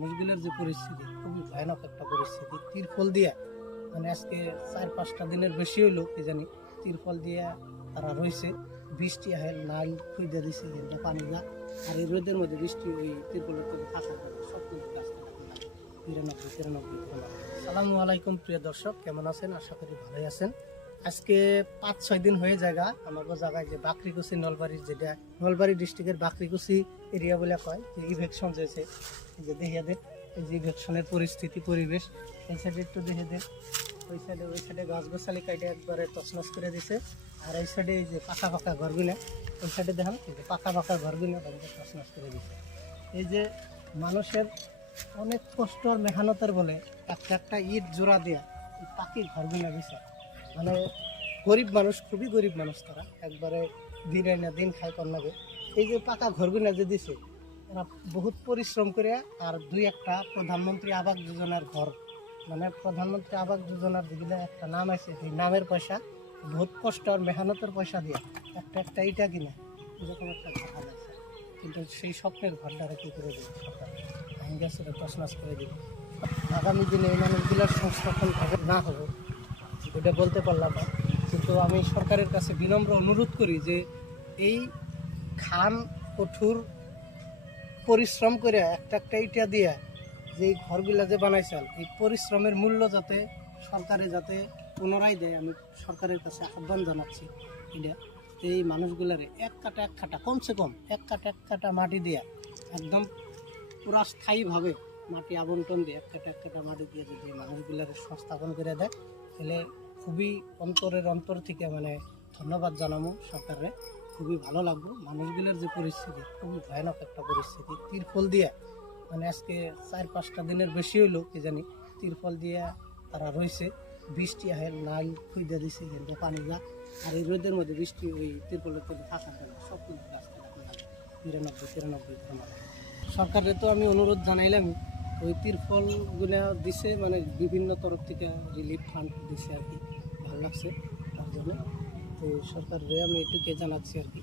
মানুষগুলোর যে পরিস্থিতি খুবই ভয়ানক একটা পরিস্থিতি। তিরপল দিয়ে মানে আজকে 4-5টা দিনের বেশি হইলো কি জানি তিরপল দিয়ে তারা রয়েছে। বৃষ্টি আহে নাল খুঁজে দিছে কিন্তু পানি না। আর এই রোদের মধ্যে বৃষ্টি ওই তিরপলের তলে থাকার জন্য সব কিছু রাস্তাঘাট লাগে। 93 সালামু আলাইকুম প্রিয় দর্শক, কেমন আছেন? আশা করি ভালোই আছেন। আজকে 5-6 দিন হয়ে জায়গা আমাকে জায়গায় যে বাকরিকুচি নলবাড়ির, যেটা নলবাড়ি ডিস্ট্রিক্টের বাকরিকুচি এরিয়া বলে কয়, যে ইভেকশন হয়েছে। এই যে দেখে দেন এই যে ইভেকশনের পরিস্থিতি পরিবেশ। এই সাইডে একটু দেখে দেন, ওই সাইডে গাছ গাছালি কাটে একবারে তছনছ করে দিছে। আর এই সাইডে এই যে পাকা পাকা ঘরগুলো, ওই সাইডে দেখেন এই যে পাকা পাকা ঘরগুলো তছনছ করে দিছে। এই যে মানুষের অনেক কষ্ট আর মেহনতের বলে একটা ইট জোড়া দেয়া এই পাকি ঘরগুলো দিছে। মানে গরিব মানুষ, খুবই গরিব মানুষ, তারা একবারে দিনে না দিন খায় কর লাগে। এই যে পাকা ঘরগুলো যে দিছে এরা বহুত পরিশ্রম করে। আর 2-1টা প্রধানমন্ত্রী আবাস যোজনার ঘর, মানে প্রধানমন্ত্রী আবাস যোজনার যেগুলো একটা নাম আছে, সেই নামের পয়সা বহুত কষ্ট আর মেহনতের পয়সা দিয়ে একটা ইটা কিনা এরকম একটা ঘর আছে। কিন্তু সেই স্বপ্নের ঘরটারে কী করে দেবে সরকার? ভেঙে সেটা তছনছ করে দেবে। আগামী দিনে এই মানুষগুলোর সংস্থাপন হবে না হবে এটা বলতে পারলাম না। কিন্তু আমি সরকারের কাছে বিনম্র অনুরোধ করি যে এই খান কঠোর পরিশ্রম করে একটা ইটা দিয়ে যে এই ঘরগুলা যে বানাইছেন, এই পরিশ্রমের মূল্য যাতে সরকারে যাতে পুনরায় দেয়, আমি সরকারের কাছে আহ্বান জানাচ্ছি। এটা এই মানুষগুলারে এক কাটা কমসে কম এক কাটা মাটি দিয়ে একদম পুরা স্থায়ীভাবে মাটি আবন্টন দিয়ে এক কাটা মাটি দিয়ে যদি মানুষগুলার সংস্থাপন করে দেয়, তাহলে খুবই অন্তর থেকে মানে ধন্যবাদ জানাবো সরকারে। খুবই ভালো লাগবে। মানুষগুলোর যে পরিস্থিতি খুবই ভয়ানক একটা পরিস্থিতি। তিরপল দিয়ে মানে আজকে 4-5টা দিনের বেশি হইলো কি জানি তিরপল দিয়ে তারা রয়েছে। বৃষ্টি আহে নাল খুঁজে দিছে কিন্তু পানি না। আর এই রোদের মধ্যে বৃষ্টি ওই তিরপলের তলে থাকার জন্য সব কিছু রাস্তাঘাট লাগে। 93 সরকারের তো আমি অনুরোধ জানাইলাম, ওই তিরপলগুলো দিছে মানে বিভিন্ন তরফ থেকে রিলিফ ফান্ড দিছে আর কি। ভালো লাগছে তার জন্য। তো সরকারের আমি এটুকু জানাচ্ছি আর কি।